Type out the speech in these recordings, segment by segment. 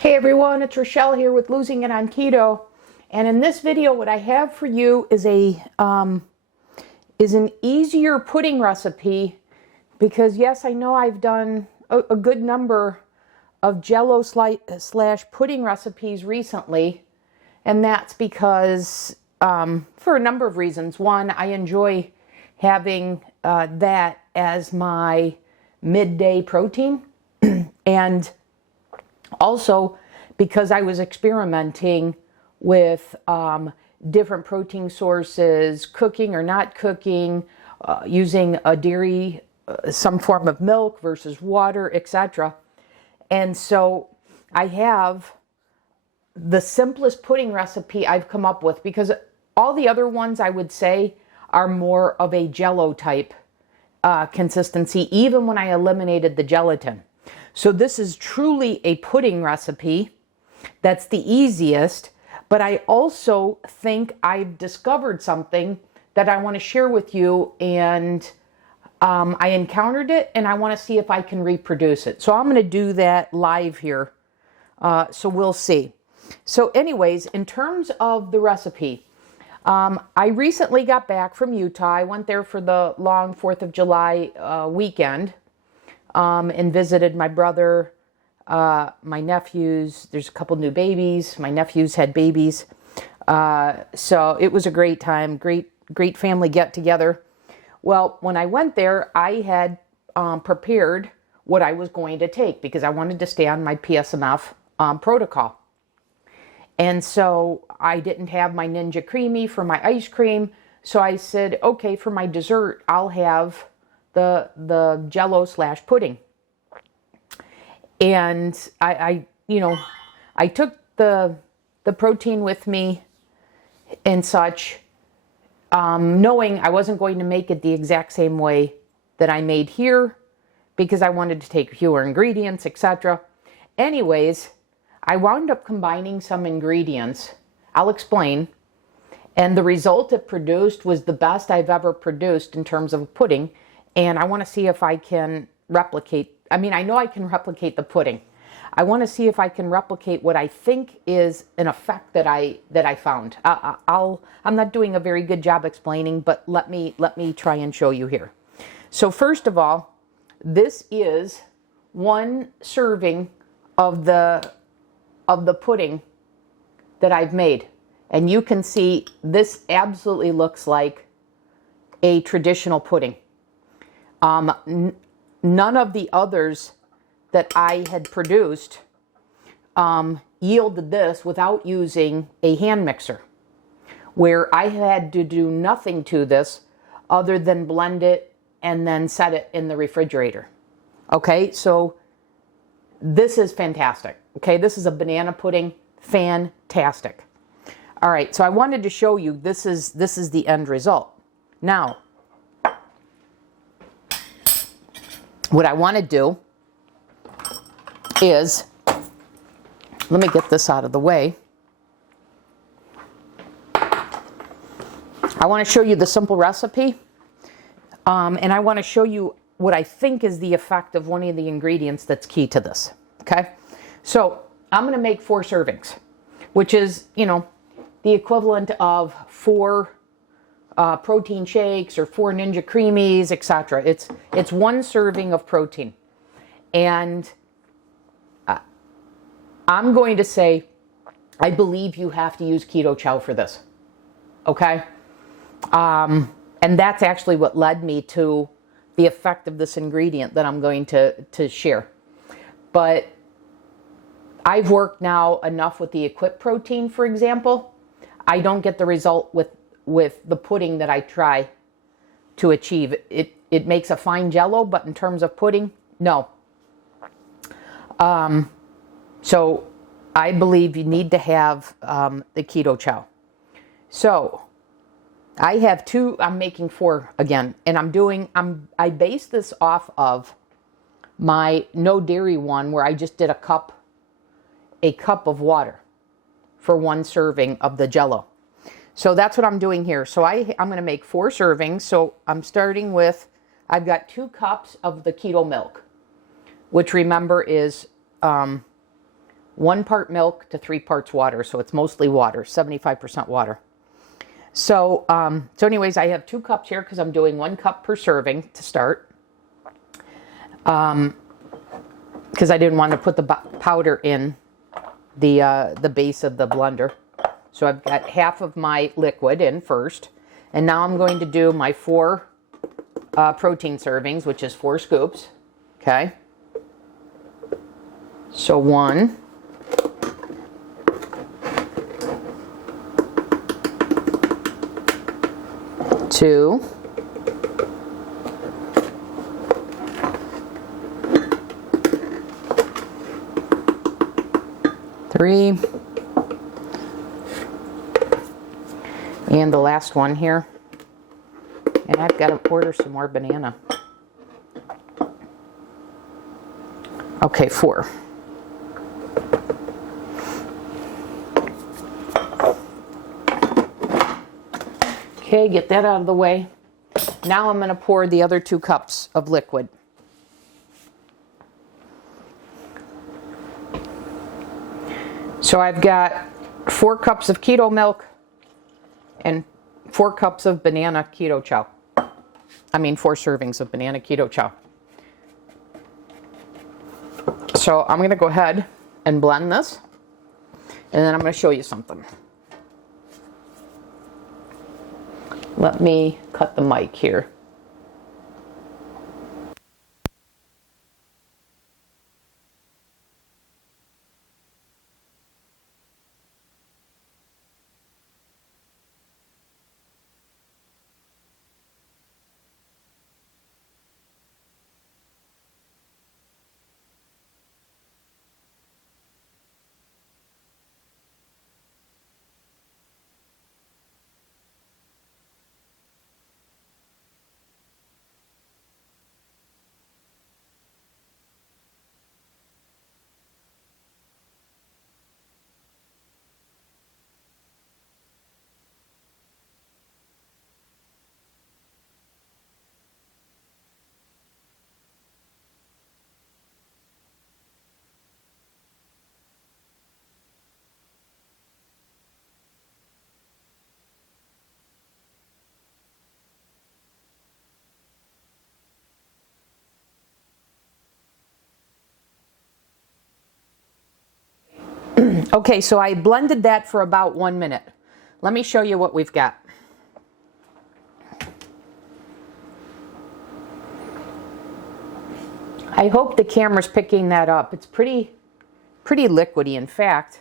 Hey everyone, it's Rochelle here with Losing It on Keto. And in this video, what I have for you is an easier pudding recipe because yes, I know I've done a good number of Jello slash pudding recipes recently, and that's because for a number of reasons. One, I enjoy having that as my midday protein, and also because I was experimenting with different protein sources, cooking or not cooking, using a dairy, some form of milk versus water, etc. And so I have the simplest pudding recipe I've come up with, because all the other ones I would say are more of a Jello type consistency, even when I eliminated the gelatin. So this is truly a pudding recipe that's the easiest, but I also think I've discovered something that I want to share with you, and I encountered it and I want to see if I can reproduce it. So I'm going to do that live here, so we'll see. So anyways, in terms of the recipe, I recently got back from Utah. I went there for the long 4th of July weekend. And visited my brother, my nephews. There's a couple new babies. My nephews had babies. So it was a great time, great family get together. Well, when I went there, I had prepared what I was going to take because I wanted to stay on my PSMF protocol. And so I didn't have my Ninja Creamy for my ice cream. So I said, okay, for my dessert, I'll have the Jello slash pudding. And I took the protein with me and such, knowing I wasn't going to make it the exact same way that I made here because I wanted to take fewer ingredients, etc. Anyways, I wound up combining some ingredients. I'll explain. And the result it produced was the best I've ever produced in terms of pudding. And I want to see if I can replicate. I mean, I know I can replicate the pudding. I want to see if I can replicate what I think is an effect that I found. I'm not doing a very good job explaining, but let me try and show you here. So first of all, this is one serving of the pudding that I've made, and you can see this absolutely looks like a traditional pudding. None of the others that I had produced yielded this without using a hand mixer, where I had to do nothing to this other than blend it and then set it in the refrigerator. Okay, so this is fantastic. Okay, this is a banana pudding, fantastic. All right, so I wanted to show you this is the end result. Now, what I want to do is, let me get this out of the way. I want to show you the simple recipe, and I want to show you what I think is the effect of one of the ingredients that's key to this. Okay, so I'm going to make 4 servings, which is, the equivalent of 4 protein shakes or 4 Ninja Creamies, etc. It's 1 serving of protein. And I'm going to say, I believe you have to use Keto Chow for this. Okay? And that's actually what led me to the effect of this ingredient that I'm going to share. But I've worked now enough with the Equip protein, for example. I don't get the result with the pudding that I try to achieve. It makes a fine Jello, but in terms of pudding, no. So I believe you need to have the Keto Chow. So I have 2, I'm making 4 again, and I base this off of my no dairy one, where I just did a cup of water for 1 serving of the Jello. So that's what I'm doing here. So I'm going to make 4 servings. So I'm starting with, I've got 2 cups of the keto milk, which remember is 1 part milk to 3 parts water. So it's mostly water, 75% water. So, anyways, I have 2 cups here because I'm doing 1 cup per serving to start. Because I didn't want to put the powder in the base of the blender. So I've got half of my liquid in first. And now I'm going to do my 4 protein servings, which is 4 scoops. Okay. So 1. 2. 3. And the last one here. And I've got to order some more banana. Okay, 4. Okay, get that out of the way. Now I'm going to pour the other 2 cups of liquid. So I've got 4 cups of keto milk and 4 cups of banana keto chow. 4 servings of banana keto chow. So I'm going to go ahead and blend this, and then I'm going to show you something. Let me cut the mic here. Okay, so I blended that for about 1 minute. Let me show you what we've got. I hope the camera's picking that up. It's pretty liquidy. In fact,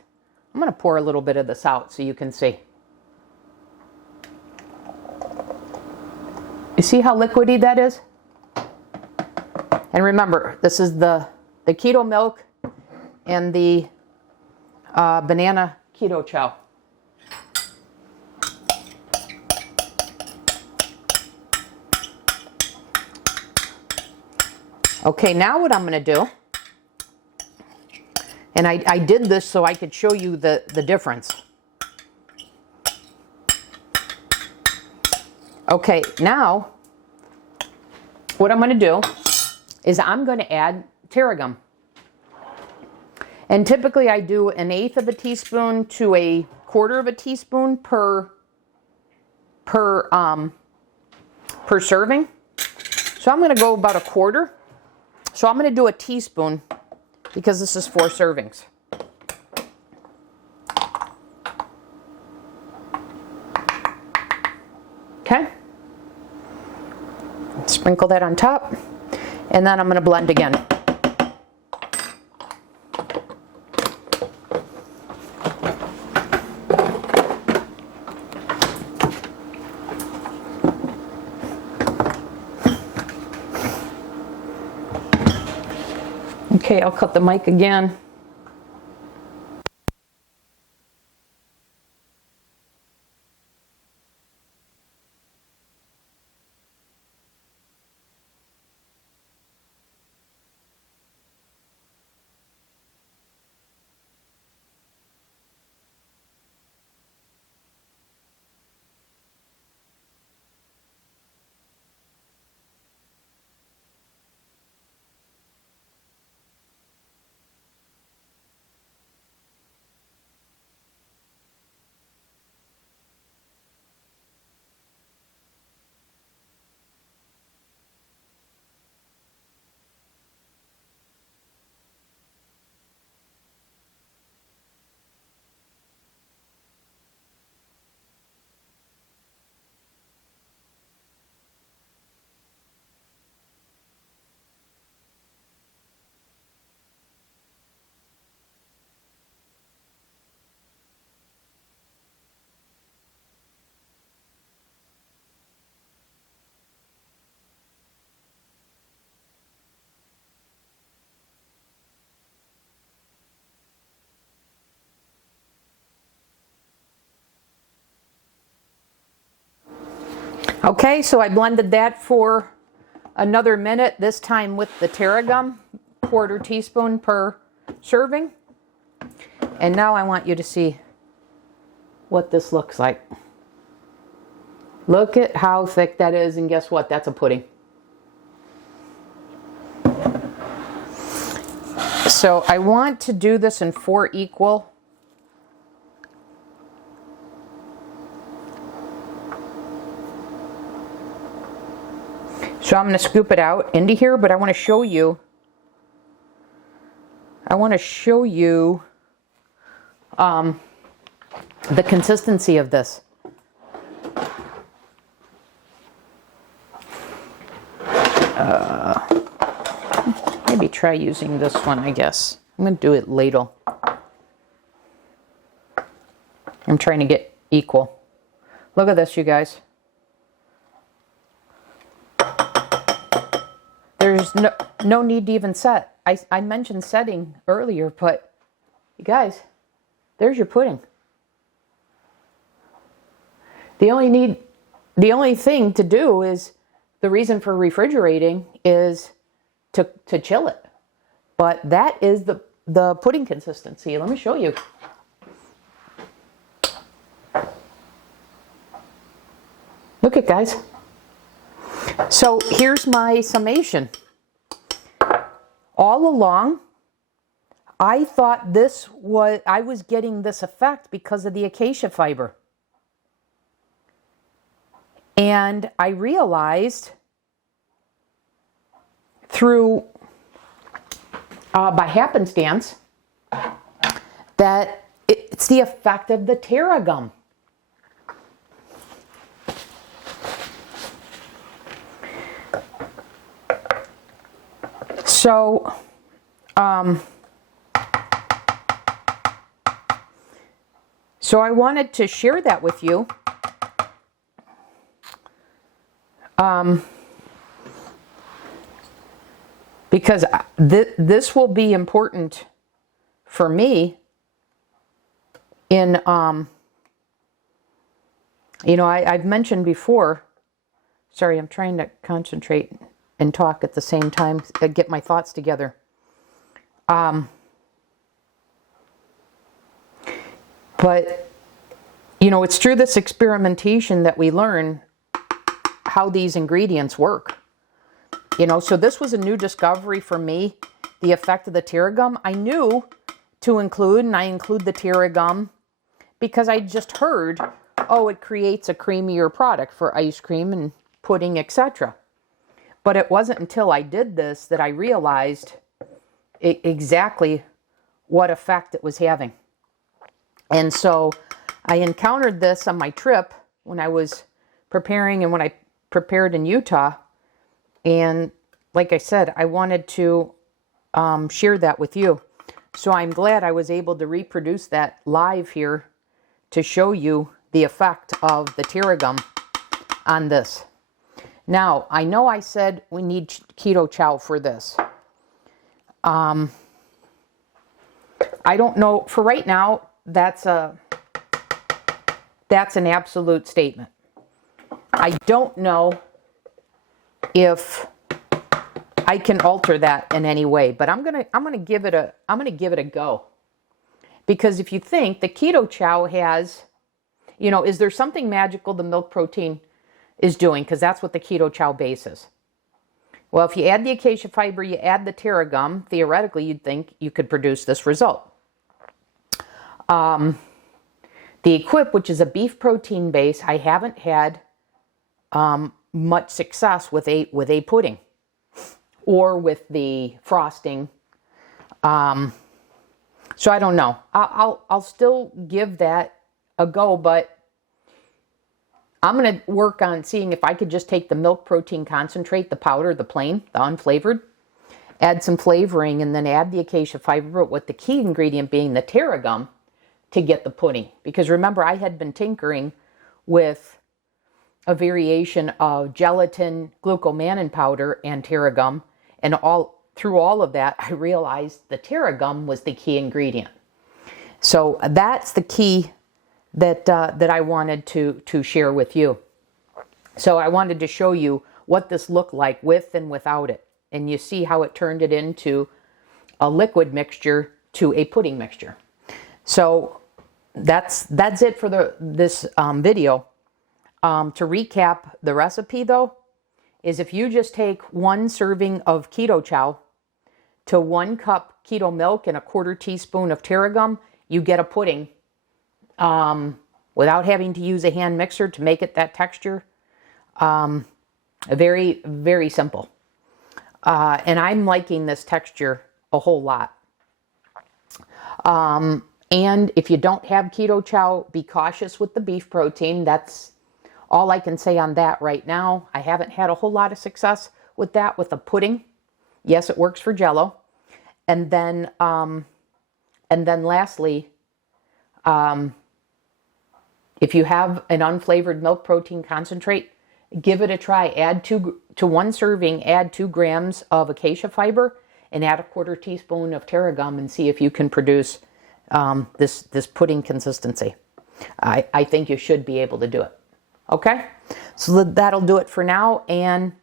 I'm going to pour a little bit of this out so you can see. You see how liquidy that is? And remember, this is the keto milk and the banana keto chow. Okay, now what I'm going to do, and I did this so I could show you the difference. Okay, now what I'm going to do is I'm going to add tarragon. And typically I do 1/8 of a teaspoon to 1/4 of a teaspoon per serving. So I'm going to go about 1/4. So I'm going to do a teaspoon because this is 4 servings. Okay. Sprinkle that on top. And then I'm going to blend again. Okay, I'll cut the mic again. Okay, so I blended that for another minute, this time with the tarragon, 1/4 teaspoon per serving. And now I want you to see what this looks like. Look at how thick that is, and guess what? That's a pudding. So I want to do this in 4 equal. So I'm going to scoop it out into here, but I want to show you. The consistency of this. Maybe try using this one, I guess. I'm going to do it ladle. I'm trying to get equal. Look at this, you guys. There's no need to even set. I mentioned setting earlier, but you guys, there's your pudding. The only thing to do is, the reason for refrigerating is to chill it. But that is the pudding consistency. Let me show you. Look at, guys. So here's my summation. All along, I thought I was getting this effect because of the acacia fiber. And I realized through, by happenstance, that it's the effect of the tarragon. So, so I wanted to share that with you. Because this will be important for me in, I've mentioned before, sorry, I'm trying to concentrate and talk at the same time, get my thoughts together. But, it's through this experimentation that we learn how these ingredients work. So this was a new discovery for me, the effect of the tarragon. I knew to include, and I include the tarragon because I just heard, oh, it creates a creamier product for ice cream and pudding, etc. But it wasn't until I did this that I realized exactly what effect it was having. And so I encountered this on my trip when I was preparing and when I prepared in Utah. And like I said, I wanted to share that with you. So I'm glad I was able to reproduce that live here to show you the effect of the tarragon on this. Now, I know I said we need Keto Chow for this. I don't know. For right now, that's an absolute statement. I don't know if I can alter that in any way, but I'm gonna give it a go. Because if you think the Keto Chow has, is there something magical the milk protein is doing? Because that's what the Keto Chow base is. Well, if you add the acacia fiber, you add the tarragon, theoretically you'd think you could produce this result. The Equip, which is a beef protein base, I haven't had much success with a pudding or with the frosting. So I don't know. I'll still give that a go, but I'm going to work on seeing if I could just take the milk protein concentrate, the powder, the plain, the unflavored, add some flavoring, and then add the acacia fiber, with the key ingredient being the tarragon, to get the pudding. Because remember, I had been tinkering with a variation of gelatin, glucomannan powder, and tarragon, and through all of that, I realized the tarragon was the key ingredient. So that's the key that I wanted to share with you. So I wanted to show you what this looked like with and without it. And you see how it turned it into a liquid mixture to a pudding mixture. So that's it for this video. To recap the recipe though, is if you just take 1 serving of Keto Chow to 1 cup keto milk and a 1/4 teaspoon of tarragon, you get a pudding without having to use a hand mixer to make it that texture. Very, very simple. And I'm liking this texture a whole lot. And if you don't have Keto Chow, be cautious with the beef protein. That's all I can say on that right now. I haven't had a whole lot of success with that with a pudding. Yes, it works for Jell-O. And then lastly, if you have an unflavored milk protein concentrate, give it a try. Add to 1 serving, add 2 grams of acacia fiber and add a 1/4 teaspoon of tarragon and see if you can produce this pudding consistency. I think you should be able to do it. Okay, so that'll do it for now. And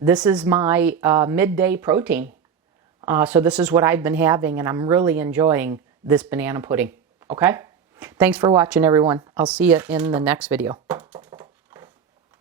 this is my midday protein. So this is what I've been having, and I'm really enjoying this banana pudding. Okay, thanks for watching, everyone. I'll see you in the next video.